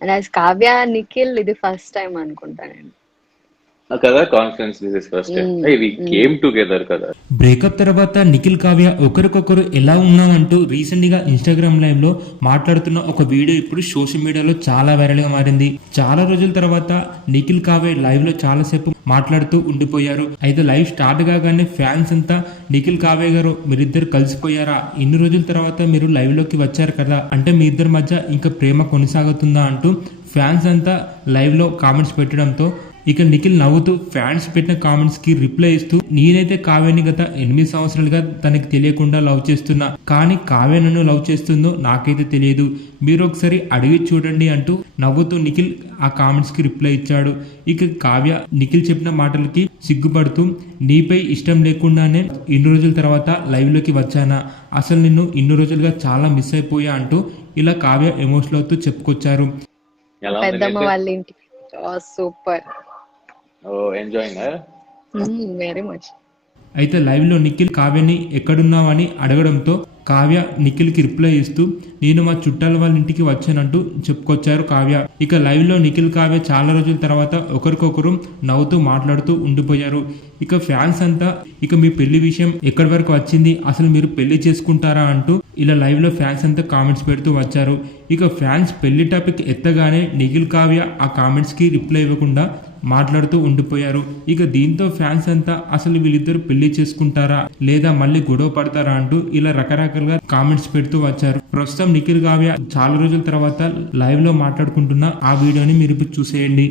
And as Kavya Nikhil ఇది first time అనుకుంటా నేను. కదా confidence this is first time we came together కదా. బ్రేకప్ తర్వాత నిఖిల్ కావ్య ఒకరికొకరు ఎలా ఉన్నామంటూ రీసెంట్ గా ఇన్స్టాగ్రామ్ లైవ్ లో మాట్లాడుతున్న ఒక వీడియో ఇప్పుడు సోషల్ మీడియాలో చాలా వైరల్ గా మారింది. చాలా రోజుల తర్వాత నిఖిల్ కావ్య లైవ్ లో చాలా సేపు మాట్లాడుతూ ఉండిపోయారు. అయితే లైవ్ స్టార్ట్ కాగానే ఫ్యాన్స్ అంతా నిఖిల్ కావ్య గారు మీరిద్దరు కలిసిపోయారా, ఇన్ని రోజుల తర్వాత మీరు లైవ్ లోకి వచ్చారు కదా, అంటే మీ ఇద్దరి మధ్య ఇంకా ప్రేమ కొనసాగుతుందా అంటూ ఫ్యాన్స్ అంతా లైవ్ లో కామెంట్స్ పెట్టడంతో ఇక నిఖిల్ నవ్వుతూ ఫ్యాన్స్ పెట్టిన కామెంట్స్ కి రిప్లై ఇస్తూ నేనైతే కావ్యని గత 8 సంవత్సరాలుగా తనకి తెలియకుండా లవ్ చేస్తున్నా, కానీ కావ్య నన్ను లవ్ చేస్తుందో నాకైతే తెలియదు, మీరు ఒకసారి అడిగి చూడండి అంటూ నవ్వుతూ నిఖిల్ ఆ కామెంట్స్ కి రిప్లై ఇచ్చాడు. ఇక కావ్య నిఖిల్ చెప్పిన మాటలకి సిగ్గుపడుతూ నీపై ఇష్టం లేకుండానే ఇన్ని రోజుల తర్వాత లైవ్ లోకి వచ్చానా, అసలు నిన్ను ఇన్ని రోజులుగా చాలా మిస్ అయిపోయా అంటూ ఇలా కావ్య ఎమోషనల్ అవుతూ చెప్పుకొచ్చారు. పెద్దమ్మ వాళ్ళ ఇంటికి సూపర్. Enjoying very much. అయితే లైవ్ లో నిఖిల్ కావ్యని ఎక్కడున్నావని అడగడంతో కావ్య నిఖిల్ కి రిప్లై ఇస్తూ నేను మా చుట్టాల వాళ్ళ ఇంటికి వచ్చానంటూ చెప్పుకొచ్చారు కావ్య. ఇక లైవ్ లో నిఖిల్ కావ్య చాలా రోజుల తర్వాత ఒకరికొకరు నవ్వుతూ మాట్లాడుతూ ఉండిపోయారు. ఇక ఫ్యాన్స్ అంతా ఇక మీ పెళ్లి విషయం ఎక్కడి వరకు వచ్చింది, అసలు మీరు పెళ్లి చేసుకుంటారా అంటూ ఇలా లైవ్ లో ఫ్యాన్స్ అంతా కామెంట్స్ పెడుతూ వచ్చారు. ఇక ఫ్యాన్స్ పెళ్లి టాపిక్ ఎత్తగానే నిఖిల్ కావ్య ఆ కామెంట్స్ కి రిప్లై ఇవ్వకుండా మాట్లాడుతూ ఉండిపోయారు. ఇక దీంతో ఫ్యాన్స్ అంతా అసలు వీళ్ళిద్దరు పెళ్లి చేసుకుంటారా లేదా మళ్ళీ గొడవ పడతారా అంటూ ఇలా రకరకాలుగా కామెంట్స్ పెడుతూ వచ్చారు. ప్రస్తుతం నిఖిల్ కావ్య చాలా రోజుల తర్వాత లైవ్ లో మాట్లాడుకుంటున్న ఆ వీడియోని మీరు ఇప్పుడు చూసేయండి.